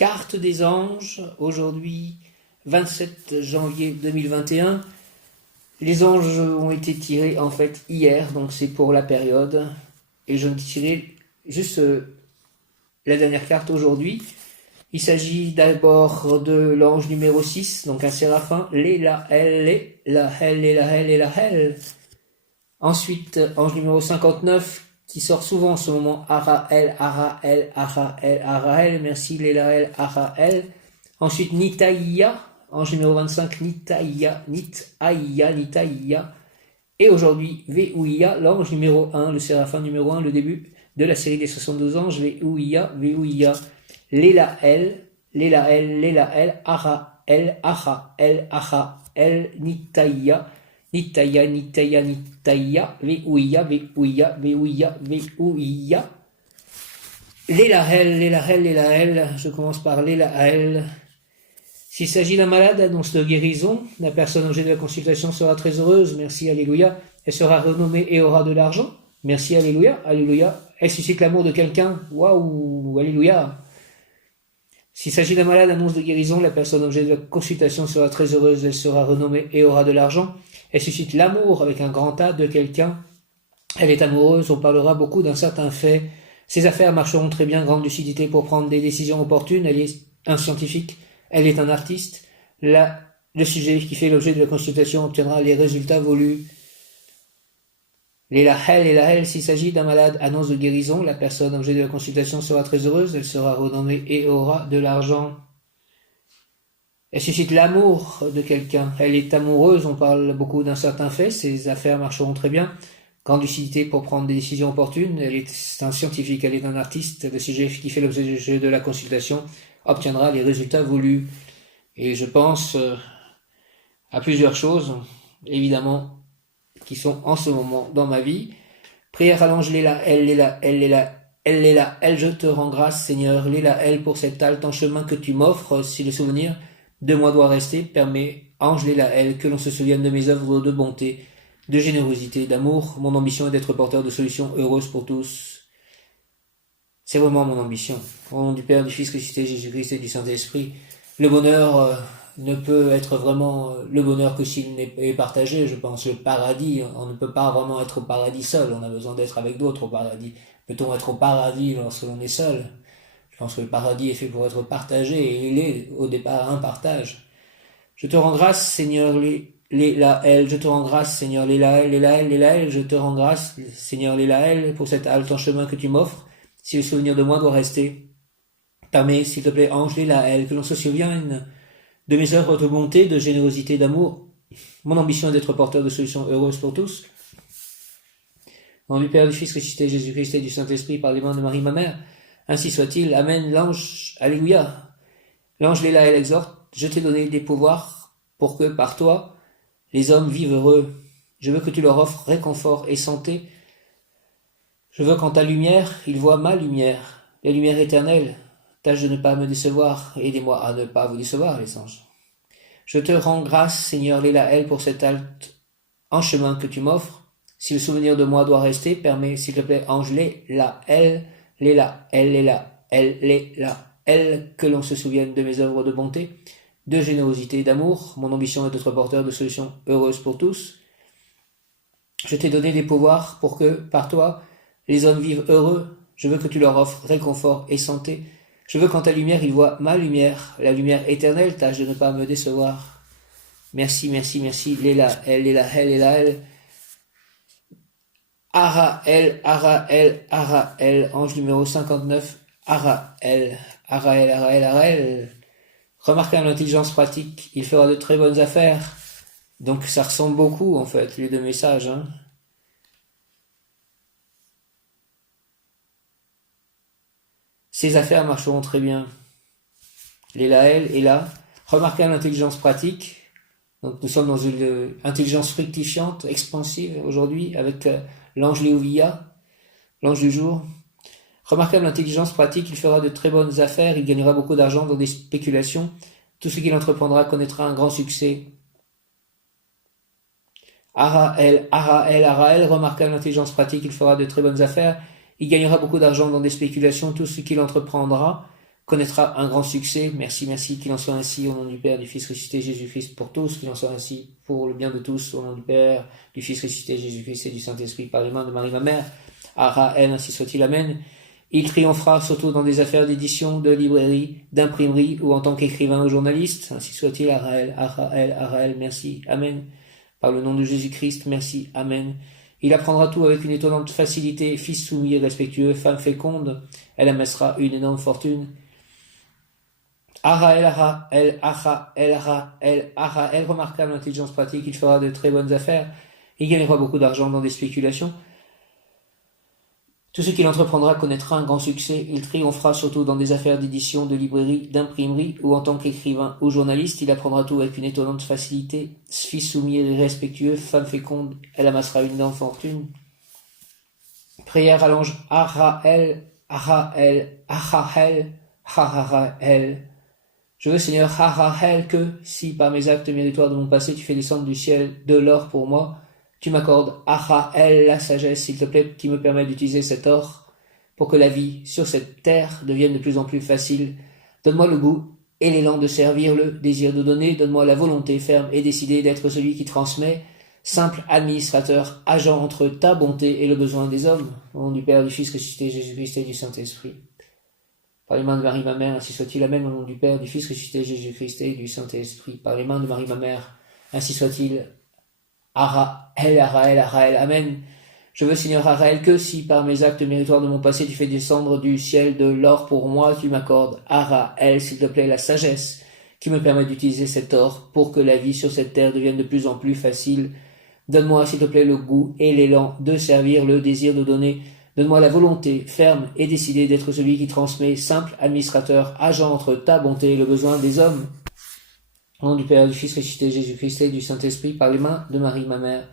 Carte des anges, aujourd'hui 27 janvier 2021. Les anges ont été tirés en fait hier, donc c'est pour la période. Et je vais tirer juste la dernière carte aujourd'hui. Il s'agit d'abord de l'ange numéro 6, donc un séraphin, Léla-El. Ensuite, ange numéro 59, qui sort souvent en ce moment, Arael, merci Léla-El, Arael. Ensuite, Nitaïa, ange numéro 25, Nitaïa. Et aujourd'hui, Veouia, l'ange numéro 1, le séraphin numéro 1, le début de la série des 72 anges, Veouia. Léla-El, Arael, Nitaïa, Veouia. Léla-El, je commence par Léla-El. S'il s'agit d'un malade, annonce de guérison. La personne objet de la consultation sera très heureuse. Merci, alléluia. Elle sera renommée et aura de l'argent. Merci, alléluia. Elle suscite l'amour de quelqu'un. Waouh, alléluia. S'il s'agit d'un malade, annonce de guérison. La personne objet de la consultation sera très heureuse. Elle sera renommée et aura de l'argent. Elle suscite l'amour avec un grand A de quelqu'un. Elle est amoureuse. On parlera beaucoup d'un certain fait. Ses affaires marcheront très bien. Grande lucidité pour prendre des décisions opportunes. Elle est un scientifique. Elle est un artiste. Là, le sujet qui fait l'objet de la consultation obtiendra les résultats voulus. Léla-El, s'il s'agit d'un malade, annonce de guérison. La personne objet de la consultation sera très heureuse. Elle sera renommée et aura de l'argent. Elle suscite l'amour de quelqu'un. Elle est amoureuse. On parle beaucoup d'un certain fait. Ses affaires marcheront très bien. Grande lucidité pour prendre des décisions opportunes. Elle est un scientifique. Elle est un artiste. Le sujet qui fait l'objet de la consultation obtiendra les résultats voulus. Et je pense à plusieurs choses, évidemment, qui sont en ce moment dans ma vie. Prière à l'ange Léla-El, je te rends grâce, Seigneur, Léla-El, pour cet halte en chemin que tu m'offres. Si le souvenir de moi doit rester, permets, ange Léla-El, que l'on se souvienne de mes œuvres de bonté, de générosité, d'amour. Mon ambition est d'être porteur de solutions heureuses pour tous. C'est vraiment mon ambition. Au nom du Père, du Fils, Christ, Jésus-Christ et du Saint-Esprit, le bonheur ne peut être vraiment le bonheur que s'il est partagé, je pense. Le paradis, on ne peut pas vraiment être au paradis seul, on a besoin d'être avec d'autres au paradis. Peut-on être au paradis lorsque l'on est seul? Je pense que le paradis est fait pour être partagé, et il est au départ un partage. Je te rends grâce, Seigneur Léla-El, je te rends grâce, Seigneur Léla-El, je te rends grâce, Seigneur Léla-El, pour cet halte en chemin que tu m'offres. Si le souvenir de moi doit rester, permets, s'il te plaît, ange Léla-El, que l'on se souvienne de mes œuvres de bonté, de générosité, d'amour. Mon ambition est d'être porteur de solutions heureuses pour tous. Au nom du Père, du Fils, Christ, Jésus-Christ et du Saint-Esprit, par les mains de Marie, ma mère. Ainsi soit-il. Amen. L'ange, alléluia. L'ange Léla-El exhorte, je t'ai donné des pouvoirs pour que, par toi, les hommes vivent heureux. Je veux que tu leur offres réconfort et santé. Je veux qu'en ta lumière, ils voient ma lumière, la lumière éternelle. Tâche de ne pas me décevoir, aidez-moi à ne pas vous décevoir, les anges. Je te rends grâce, Seigneur Léla-El, pour cette halte en chemin que tu m'offres. Si le souvenir de moi doit rester, permets, s'il te plaît, ange Léla-El, que l'on se souvienne de mes œuvres de bonté, de générosité, d'amour. Mon ambition est d'être porteur de solutions heureuses pour tous. Je t'ai donné des pouvoirs pour que, par toi, les hommes vivent heureux. Je veux que tu leur offres réconfort et santé. Je veux qu'en ta lumière, ils voient ma lumière, la lumière éternelle. Tâche de ne pas me décevoir. Merci. Léla-El. Arael, ange numéro 59. Arael. Remarquable intelligence pratique. Il fera de très bonnes affaires. Donc ça ressemble beaucoup, en fait, les deux messages, hein. Ses affaires marcheront très bien. Léla-El est là. Remarquable intelligence pratique. Donc nous sommes dans une intelligence fructifiante, expansive aujourd'hui, avec l'ange Léovia, l'ange du jour. Remarquable intelligence pratique, il fera de très bonnes affaires, il gagnera beaucoup d'argent dans des spéculations. Tout ce qu'il entreprendra connaîtra un grand succès. Arael, remarquable intelligence pratique, il fera de très bonnes affaires. Il gagnera beaucoup d'argent dans des spéculations. Tout ce qu'il entreprendra connaîtra un grand succès. Merci, merci, qu'il en soit ainsi au nom du Père, du Fils ressuscité, Jésus-Christ pour tous, qu'il en soit ainsi pour le bien de tous, au nom du Père, du Fils ressuscité, Jésus-Christ et du Saint-Esprit, par les mains de Marie ma mère. Araël, ainsi soit-il, amen. Il triomphera surtout dans des affaires d'édition, de librairie, d'imprimerie ou en tant qu'écrivain ou journaliste. Ainsi soit-il, Araël, Araël, Araël, merci, amen. Par le nom de Jésus-Christ, merci, amen. Il apprendra tout avec une étonnante facilité, fils soumis et respectueux, femme féconde, elle amassera une énorme fortune. Araël, Araël, Araël, Araël, Araël, remarquable intelligence pratique, il fera de très bonnes affaires, il gagnera beaucoup d'argent dans des spéculations. Tout ce qu'il entreprendra connaîtra un grand succès, il triomphera surtout dans des affaires d'édition, de librairie, d'imprimerie ou en tant qu'écrivain ou journaliste, il apprendra tout avec une étonnante facilité, fils soumis et respectueux, femme féconde, elle amassera une énorme fortune. Prière à l'ange Araël, Araël, Araël, Araël. Je veux, Seigneur, Araël, que, si par mes actes méritoires de mon passé tu fais descendre du ciel de l'or pour moi, tu m'accordes, Araël, la sagesse, s'il te plaît, qui me permet d'utiliser cet or pour que la vie sur cette terre devienne de plus en plus facile. Donne-moi le goût et l'élan de servir, le désir de donner. Donne-moi la volonté ferme et décidée d'être celui qui transmet, simple administrateur, agent entre ta bonté et le besoin des hommes. Au nom du Père, du Fils ressuscité, Jésus-Christ et du Saint-Esprit. Par les mains de Marie ma mère, ainsi soit-il, amen. Au nom du Père, du Fils ressuscité, Jésus-Christ et du Saint-Esprit. Par les mains de Marie ma mère, ainsi soit-il, Araël, Araël, Araël, amen. Je veux, Seigneur Araël, que si par mes actes méritoires de mon passé tu fais descendre du ciel de l'or pour moi, tu m'accordes, Araël, s'il te plaît, la sagesse qui me permet d'utiliser cet or pour que la vie sur cette terre devienne de plus en plus facile. Donne-moi, s'il te plaît, le goût et l'élan de servir, le désir de donner. Donne-moi la volonté ferme et décidée d'être celui qui transmet, simple administrateur, agent entre ta bonté et le besoin des hommes. Au nom du Père, du Fils ressuscité, Jésus-Christ et du Saint-Esprit, par les mains de Marie, ma mère.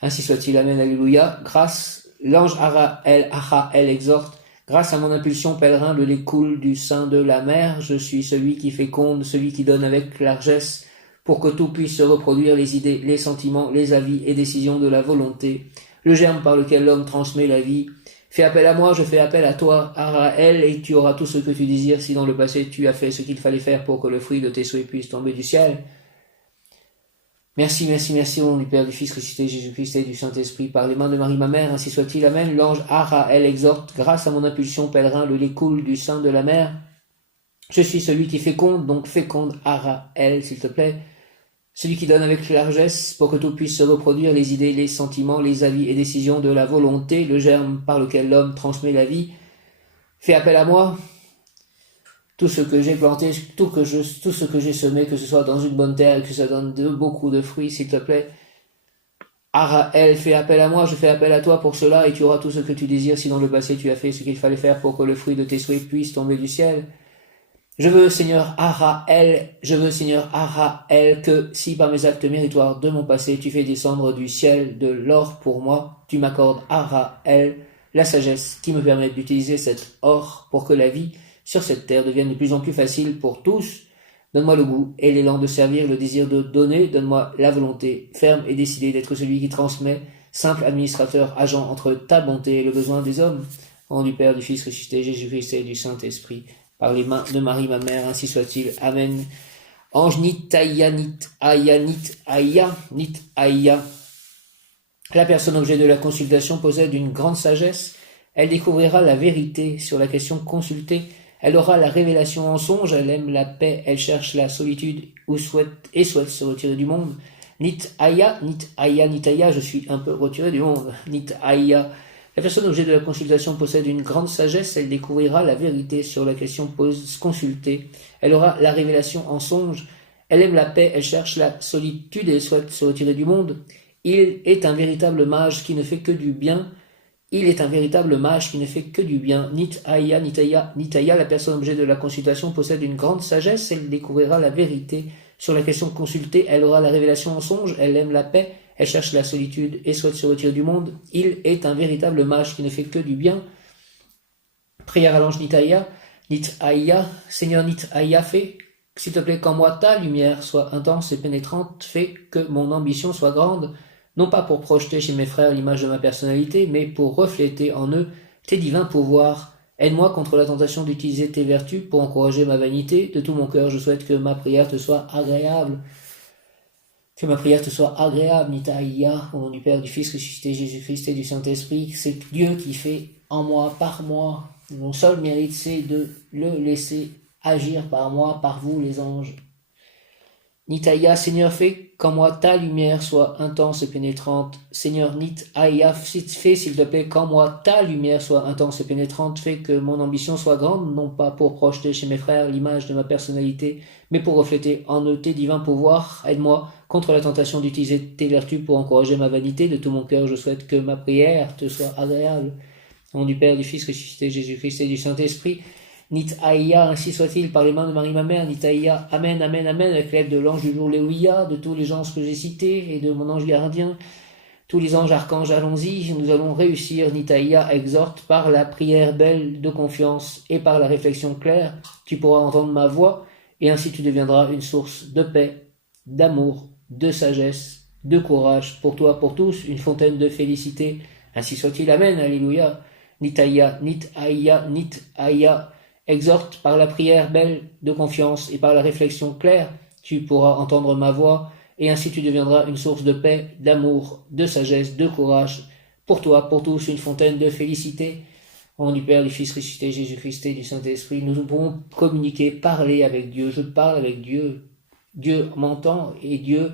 Ainsi soit-il, amen, alléluia. Grâce, l'ange Araël exhorte, grâce à mon impulsion pèlerin, le lait coule du sein de la mer. Je suis celui qui féconde, celui qui donne avec largesse, pour que tout puisse se reproduire, les idées, les sentiments, les avis et décisions de la volonté. Le germe par lequel l'homme transmet la vie. Fais appel à moi, je fais appel à toi, Araël, et tu auras tout ce que tu désires si dans le passé tu as fait ce qu'il fallait faire pour que le fruit de tes souhaits puisse tomber du ciel. Merci, merci, merci au nom du Père, du Fils ressuscité, Jésus-Christ et du Saint-Esprit, par les mains de Marie ma mère, ainsi soit-il, amen. L'ange Araël exhorte, grâce à mon impulsion pèlerin, le lait coule du sein de la mer. Je suis celui qui féconde, donc féconde Araël, s'il te plaît. Celui qui donne avec largesse pour que tout puisse se reproduire, les idées, les sentiments, les avis et décisions de la volonté, le germe par lequel l'homme transmet la vie. Fais appel à moi. Tout ce que j'ai planté, tout ce que j'ai semé, que ce soit dans une bonne terre et que ça donne beaucoup de fruits, s'il te plaît. Araël, fais appel à moi, je fais appel à toi pour cela et tu auras tout ce que tu désires si dans le passé tu as fait ce qu'il fallait faire pour que le fruit de tes souhaits puisse tomber du ciel. Je veux, Seigneur Araël, que si par mes actes méritoires de mon passé tu fais descendre du ciel de l'or pour moi, tu m'accordes, Araël, la sagesse qui me permet d'utiliser cet or pour que la vie sur cette terre devienne de plus en plus facile pour tous. Donne-moi le goût et l'élan de servir, le désir de donner, donne-moi la volonté ferme et décidée d'être celui qui transmet, simple administrateur, agent entre ta bonté et le besoin des hommes. Au nom du Père, du Fils ressuscité, Jésus-Christ et du Saint-Esprit. Par les mains de Marie, ma mère, ainsi soit-il. Amen. Ange Nitaya, Nitaya. La personne objet de la consultation possède une grande sagesse. Elle découvrira la vérité sur la question consultée. Elle aura la révélation en songe. Elle aime la paix. Elle cherche la solitude souhaite se retirer du monde. Nitaya. Je suis un peu retiré du monde. Nitaya. La personne objet de la consultation possède une grande sagesse, elle découvrira la vérité sur la question consultée. Elle aura la révélation en songe, elle aime la paix, elle cherche la solitude et souhaite se retirer du monde. Il est un véritable mage qui ne fait que du bien. Nitaya, la personne objet de la consultation possède une grande sagesse, elle découvrira la vérité sur la question consultée, elle aura la révélation en songe, elle aime la paix, elle cherche la solitude et souhaite se retirer du monde. Il est un véritable mage qui ne fait que du bien. Prière à l'ange Nitaya. Seigneur Nitaya, fais, s'il te plaît, qu'en moi ta lumière soit intense et pénétrante, fais que mon ambition soit grande, non pas pour projeter chez mes frères l'image de ma personnalité, mais pour refléter en eux tes divins pouvoirs. Aide-moi contre la tentation d'utiliser tes vertus pour encourager ma vanité. De tout mon cœur, je souhaite que ma prière te soit agréable. Que ma prière te soit agréable, Nitaïa, au nom du Père, du Fils ressuscité, Jésus-Christ et du Saint-Esprit. C'est Dieu qui fait en moi, par moi. Mon seul mérite, c'est de le laisser agir par moi, par vous, les anges. Nitaïa, Seigneur, fais qu'en moi ta lumière soit intense et pénétrante. Seigneur, Nitaïa, fais s'il te plaît qu'en moi ta lumière soit intense et pénétrante. Fais que mon ambition soit grande, non pas pour projeter chez mes frères l'image de ma personnalité, mais pour refléter en eux tes divins pouvoirs. Aide-moi contre la tentation d'utiliser tes vertus pour encourager ma vanité. De tout mon cœur, je souhaite que ma prière te soit agréable. Au nom du Père, du Fils ressuscité, Jésus-Christ et du Saint-Esprit. Nitaïa, ainsi soit-il, par les mains de Marie ma mère, Nitaïa, Amen, Amen, Amen, avec l'aide de l'ange du jour Léouïa, de tous les anges que j'ai cités, et de mon ange gardien, tous les anges archanges, allons-y, nous allons réussir. Nitaïa exhorte par la prière belle de confiance et par la réflexion claire, tu pourras entendre ma voix, et ainsi tu deviendras une source de paix, d'amour, de sagesse, de courage, pour toi, pour tous, une fontaine de félicité. Ainsi soit-il, Amen, Alléluia. Nitaïa, Nitaïa, Nitaïa, exhorte par la prière belle de confiance et par la réflexion claire, tu pourras entendre ma voix, et ainsi tu deviendras une source de paix, d'amour, de sagesse, de courage, pour toi, pour tous, une fontaine de félicité. Au nom du Père, du Fils ressuscité, Jésus-Christ et du Saint-Esprit, nous pouvons communiquer, parler avec Dieu. Je parle avec Dieu. Dieu m'entend, et Dieu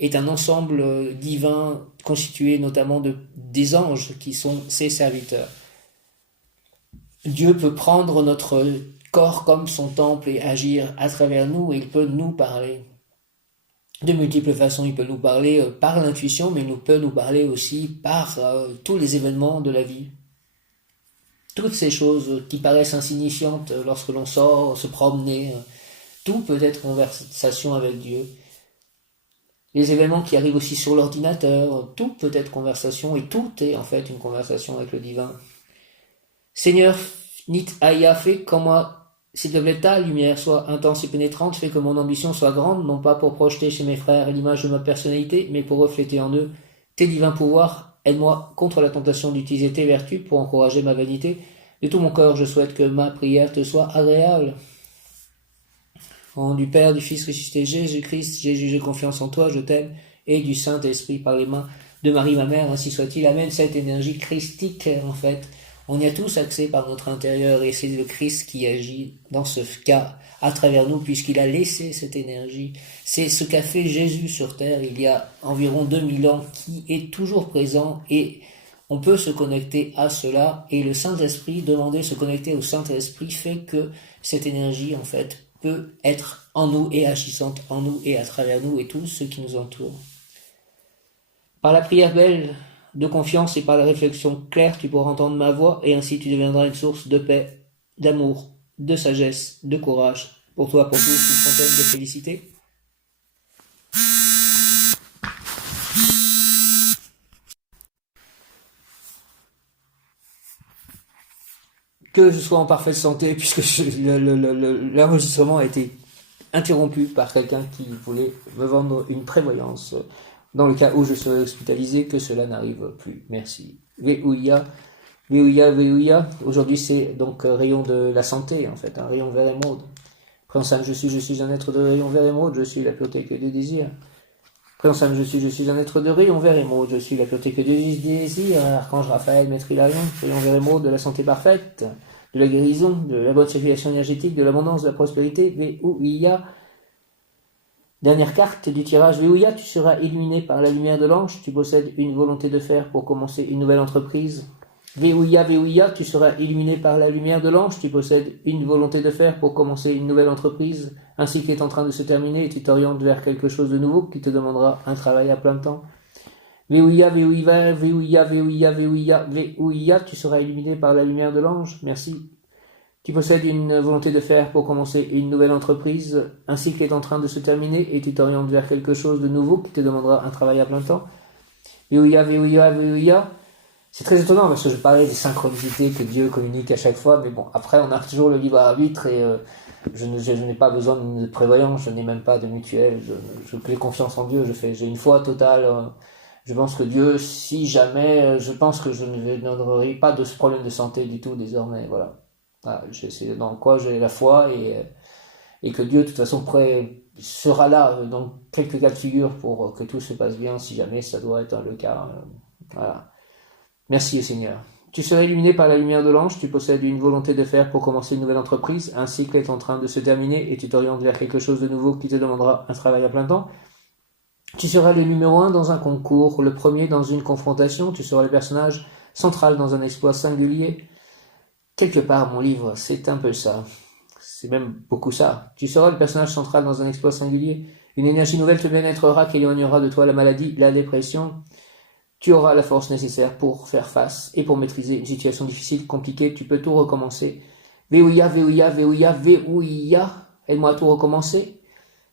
est un ensemble divin constitué notamment des anges qui sont ses serviteurs. Dieu peut prendre notre corps comme son temple et agir à travers nous, et il peut nous parler. De multiples façons, il peut nous parler par l'intuition, mais il peut nous parler aussi par tous les événements de la vie. Toutes ces choses qui paraissent insignifiantes lorsque l'on sort, se promener, tout peut être conversation avec Dieu. Les événements qui arrivent aussi sur l'ordinateur, tout peut être conversation, et tout est en fait une conversation avec le divin. Seigneur, Nitaïa, fais qu'en moi, s'il te plaît, ta lumière soit intense et pénétrante, fais que mon ambition soit grande, non pas pour projeter chez mes frères l'image de ma personnalité, mais pour refléter en eux tes divins pouvoirs. Aide-moi contre la tentation d'utiliser tes vertus pour encourager ma vanité. De tout mon cœur, je souhaite que ma prière te soit agréable. Au nom du Père, du Fils ressuscité, Jésus-Christ, Jésus, j'ai confiance en toi, je t'aime, et du Saint-Esprit par les mains de Marie ma mère, ainsi soit-il. Amen. Cette énergie christique, en fait, on y a tous accès par notre intérieur, et c'est le Christ qui agit dans ce cas à travers nous, puisqu'il a laissé cette énergie. C'est ce qu'a fait Jésus sur terre il y a environ 2000 ans, qui est toujours présent, et on peut se connecter à cela, et le Saint-Esprit, demander se connecter au Saint-Esprit, fait que cette énergie, en fait, peut être en nous et agissante en nous et à travers nous et tous ceux qui nous entourent. Par la prière belle de confiance et par la réflexion claire, tu pourras entendre ma voix, et ainsi tu deviendras une source de paix, d'amour, de sagesse, de courage, pour toi, pour tous, une fontaine de félicité. Que je sois en parfaite santé, puisque l'enregistrement a été interrompu par quelqu'un qui voulait me vendre une prévoyance. Dans le cas où je serai hospitalisé, que cela n'arrive plus. Merci. Véouïa, Véouïa, Véouïa. Aujourd'hui, c'est donc rayon de la santé, en fait, un rayon vert émeraude. Prénom Sam, je suis un être de rayon vert émeraude, je suis la pureté que Dieu désire. Prénom Sam, je suis un être de rayon vert émeraude, je suis la pureté que Dieu désire. Archange Raphaël, maître Hilarion, rayon vert émeraude de la santé parfaite, de la guérison, de la bonne circulation énergétique, de l'abondance, de la prospérité. Véouïa. Dernière carte du tirage, Véouïa, tu seras illuminé par la lumière de l'ange, tu possèdes une volonté de faire pour commencer une nouvelle entreprise. Véouïa, Véouïa, tu seras illuminé par la lumière de l'ange, tu possèdes une volonté de faire pour commencer une nouvelle entreprise, un cycle est en train de se terminer et tu t'orientes vers quelque chose de nouveau qui te demandera un travail à plein temps. Véouïa, Véouïa, Véouïa, Véouïa, Véouïa, Véouïa, tu seras illuminé par la lumière de l'ange, merci. Tu possèdes une volonté de faire pour commencer une nouvelle entreprise, un cycle est en train de se terminer et tu t'orientes vers quelque chose de nouveau qui te demandera un travail à plein temps. Véouïa, Véouïa, Véouïa. C'est très étonnant parce que je parlais des synchronicités que Dieu communique à chaque fois, mais bon, après on a toujours le libre arbitre et je n'ai pas besoin de prévoyance, je n'ai même pas de mutuelle, je fais confiance en Dieu, j'ai une foi totale. Je pense que Dieu, si jamais, je pense que je n'aurai pas de ce problème de santé du tout désormais, voilà. Voilà, c'est dans quoi j'ai la foi et que Dieu, de toute façon, sera là dans quelques cas de figure pour que tout se passe bien si jamais ça doit être le cas. Voilà. Merci Seigneur. Tu seras illuminé par la lumière de l'ange, tu possèdes une volonté de faire pour commencer une nouvelle entreprise, un cycle est en train de se terminer et tu t'orientes vers quelque chose de nouveau qui te demandera un travail à plein temps. Tu seras le numéro 1 dans un concours, le premier dans une confrontation, tu seras le personnage central dans un exploit singulier. Quelque part, mon livre, c'est un peu ça. C'est même beaucoup ça. Tu seras le personnage central dans un exploit singulier. Une énergie nouvelle te pénétrera qui éloignera de toi la maladie, la dépression. Tu auras la force nécessaire pour faire face et pour maîtriser une situation difficile, compliquée. Tu peux tout recommencer. Véouïa, véouïa, véouïa, véouïa. Aide-moi à tout recommencer.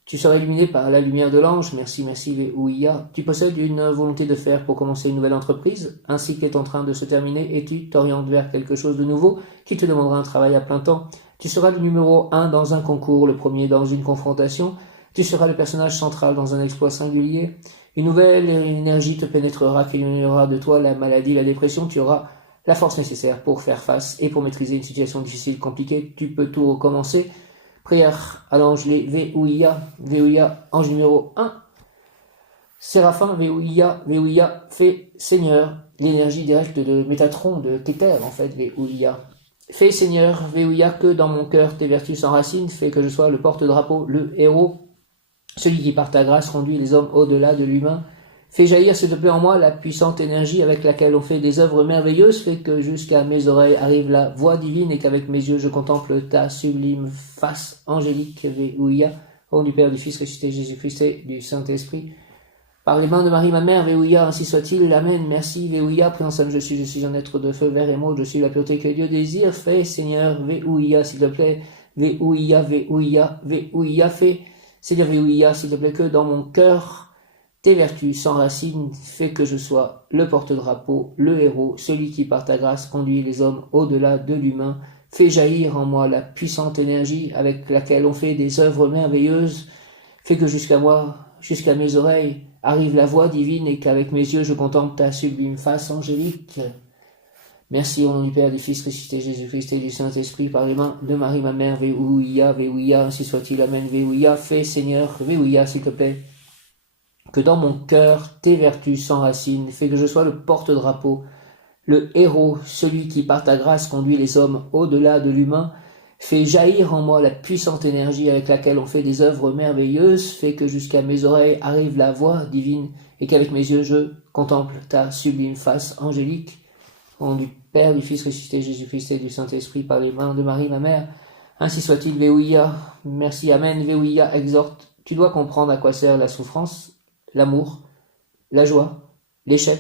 Tu seras illuminé par la lumière de l'ange. Merci, merci, véouïa. Tu possèdes une volonté de faire pour commencer une nouvelle entreprise. Un cycle est en train de se terminer et tu t'orientes vers quelque chose de nouveau qui te demandera un travail à plein temps. Tu seras le numéro 1 dans un concours, le premier dans une confrontation. Tu seras le personnage central dans un exploit singulier. Une nouvelle énergie te pénétrera qui éloignera de toi la maladie, la dépression. Tu auras la force nécessaire pour faire face et pour maîtriser une situation difficile, compliquée. Tu peux tout recommencer. Prière à l'ange les Véouïa, Véouïa, ange numéro 1. Séraphin, Véouïa, Véouïa, fais Seigneur, l'énergie directe de Métatron, de Kéter en fait, Véouïa. Fais Seigneur, Véouïa, que dans mon cœur tes vertus s'enracinent, fais que je sois le porte-drapeau, le héros, celui qui par ta grâce conduit les hommes au-delà de l'humain. Fais jaillir s'il te plaît en moi la puissante énergie avec laquelle on fait des œuvres merveilleuses, fais que jusqu'à mes oreilles arrive la voix divine et qu'avec mes yeux je contemple ta sublime face angélique, Véouïa, au nom du Père, du Fils ressuscité, Jésus-Christ et du Saint-Esprit. Par les mains de Marie ma mère, Véouïa, ainsi soit-il, Amen, merci, Véouïa, présence je suis un être de feu vert et mauve, je suis la pureté que Dieu désire, fais Seigneur, Véouïa, s'il te plaît, Véouïa, Véouïa, Véouïa, fais Seigneur, Véouïa, s'il te plaît, que dans mon cœur, tes vertus s'enracinent, fais que je sois le porte-drapeau, le héros, celui qui par ta grâce conduit les hommes au-delà de l'humain. Fais jaillir en moi la puissante énergie avec laquelle on fait des œuvres merveilleuses. Fais que jusqu'à moi, jusqu'à mes oreilles, arrive la voix divine et qu'avec mes yeux je contemple ta sublime face angélique. Merci au nom du Père, du Fils ressuscité, Jésus-Christ et du Saint-Esprit, par les mains de Marie ma mère, Véouïa, Véouïa, ainsi soit-il, Amen, Véouïa, fais Seigneur, Véouïa, s'il te plaît, que dans mon cœur tes vertus s'enracinent, fais que je sois le porte-drapeau, le héros, celui qui par ta grâce conduit les hommes au-delà de l'humain, fais jaillir en moi la puissante énergie avec laquelle on fait des œuvres merveilleuses, fais que jusqu'à mes oreilles arrive la voix divine et qu'avec mes yeux je contemple ta sublime face angélique. Au nom du Père, du Fils ressuscité, Jésus-Christ et du Saint-Esprit, par les mains de Marie ma mère, ainsi soit-il, Véouïa, merci, Amen, Véouïa, exhorte, tu dois comprendre à quoi sert la souffrance, l'amour, la joie, l'échec,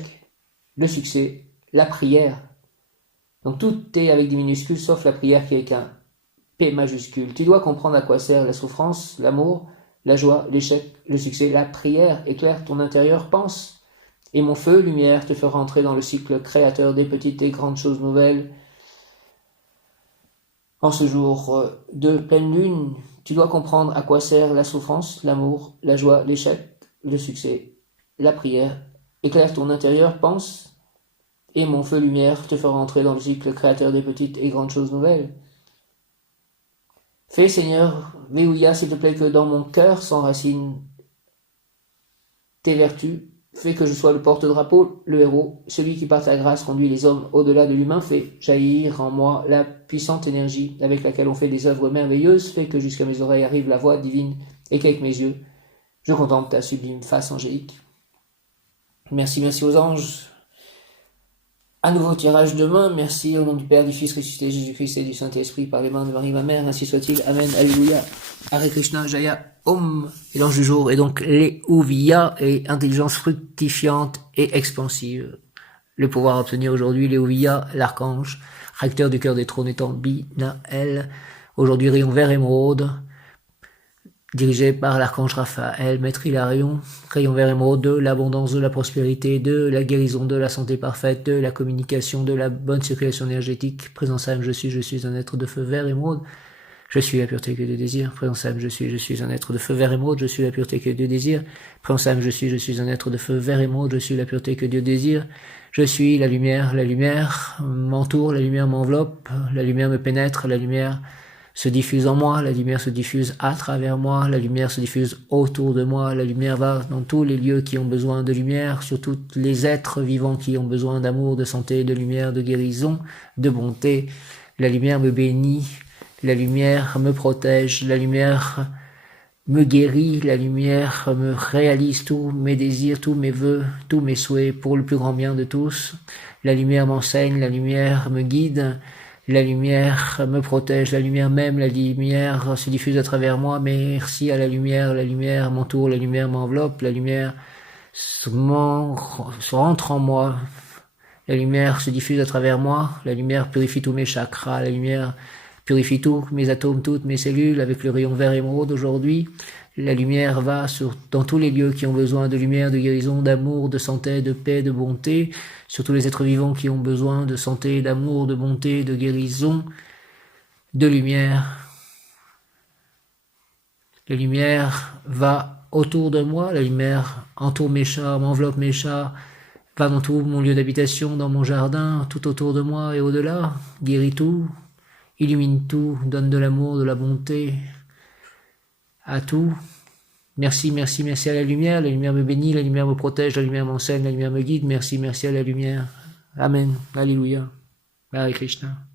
le succès, la prière. Donc tout est avec des minuscules sauf la prière qui est avec un P majuscule. Tu dois comprendre à quoi sert la souffrance, l'amour, la joie, l'échec, le succès, la prière. Éclaire ton intérieur, pense. Et mon feu, lumière, te fera entrer dans le cycle créateur des petites et grandes choses nouvelles. En ce jour de pleine lune, tu dois comprendre à quoi sert la souffrance, l'amour, la joie, l'échec, le succès, la prière. Éclaire ton intérieur, pense, et mon feu lumière te fera entrer dans le cycle créateur des petites et grandes choses nouvelles. Fais, Seigneur, Véouïa, s'il te plaît, que dans mon cœur s'enracinent tes vertus. Fais que je sois le porte-drapeau, le héros, celui qui par ta grâce conduit les hommes au-delà de l'humain. Fais jaillir en moi la puissante énergie avec laquelle on fait des œuvres merveilleuses. Fais que jusqu'à mes oreilles arrive la voix divine et qu'avec mes yeux je contemple ta sublime face angélique. Merci, merci aux anges. À nouveau tirage demain. Merci au nom du Père, du Fils ressuscité, Jésus-Christ et du Saint-Esprit, par les mains de Marie ma mère, ainsi soit-il. Amen, Alléluia. Hare Krishna, Jaya, Om. Et l'ange du jour est donc Léouvia et intelligence fructifiante et expansive. Le pouvoir à obtenir aujourd'hui, Léouvia, l'archange, recteur du cœur des trônes étant Binaël. Aujourd'hui, rayon vert émeraude, dirigé par l'archange Raphaël, maître Hilarion, rayon vert émeraude, de l'abondance, de la prospérité, de la guérison, de la santé parfaite, de la communication, de la bonne circulation énergétique. Présence âme, je suis un être de feu vert émeraude. Je suis la pureté que Dieu désire. Présence âme, je suis un être de feu vert émeraude. Je suis la pureté que Dieu désire. Présence âme, je suis un être de feu vert émeraude. Je suis la pureté que Dieu désire. Je suis la lumière m'entoure, la lumière m'enveloppe, la lumière me pénètre, la lumière se diffuse en moi, la lumière se diffuse à travers moi, la lumière se diffuse autour de moi, la lumière va dans tous les lieux qui ont besoin de lumière, sur tous les êtres vivants qui ont besoin d'amour, de santé, de lumière, de guérison, de bonté. La lumière me bénit, la lumière me protège, la lumière me guérit, la lumière me réalise tous mes désirs, tous mes vœux, tous mes souhaits pour le plus grand bien de tous. La lumière m'enseigne, la lumière me guide, la lumière me protège, la lumière m'aime, la lumière se diffuse à travers moi. Merci à la lumière m'entoure, la lumière m'enveloppe, la lumière rentre en moi. La lumière se diffuse à travers moi, la lumière purifie tous mes chakras, la lumière purifie tous mes atomes, toutes mes cellules avec le rayon vert émeraude aujourd'hui. La lumière va dans tous les lieux qui ont besoin de lumière, de guérison, d'amour, de santé, de paix, de bonté, sur tous les êtres vivants qui ont besoin de santé, d'amour, de bonté, de guérison, de lumière. La lumière va autour de moi, la lumière entoure mes chats, m'enveloppe mes chats, va dans tout mon lieu d'habitation, dans mon jardin, tout autour de moi et au-delà, guérit tout, illumine tout, donne de l'amour, de la bonté à tout. Merci, merci, merci à la lumière me bénit, la lumière me protège, la lumière m'enseigne, la lumière me guide, merci, merci à la lumière. Amen, Alléluia, Hare Krishna.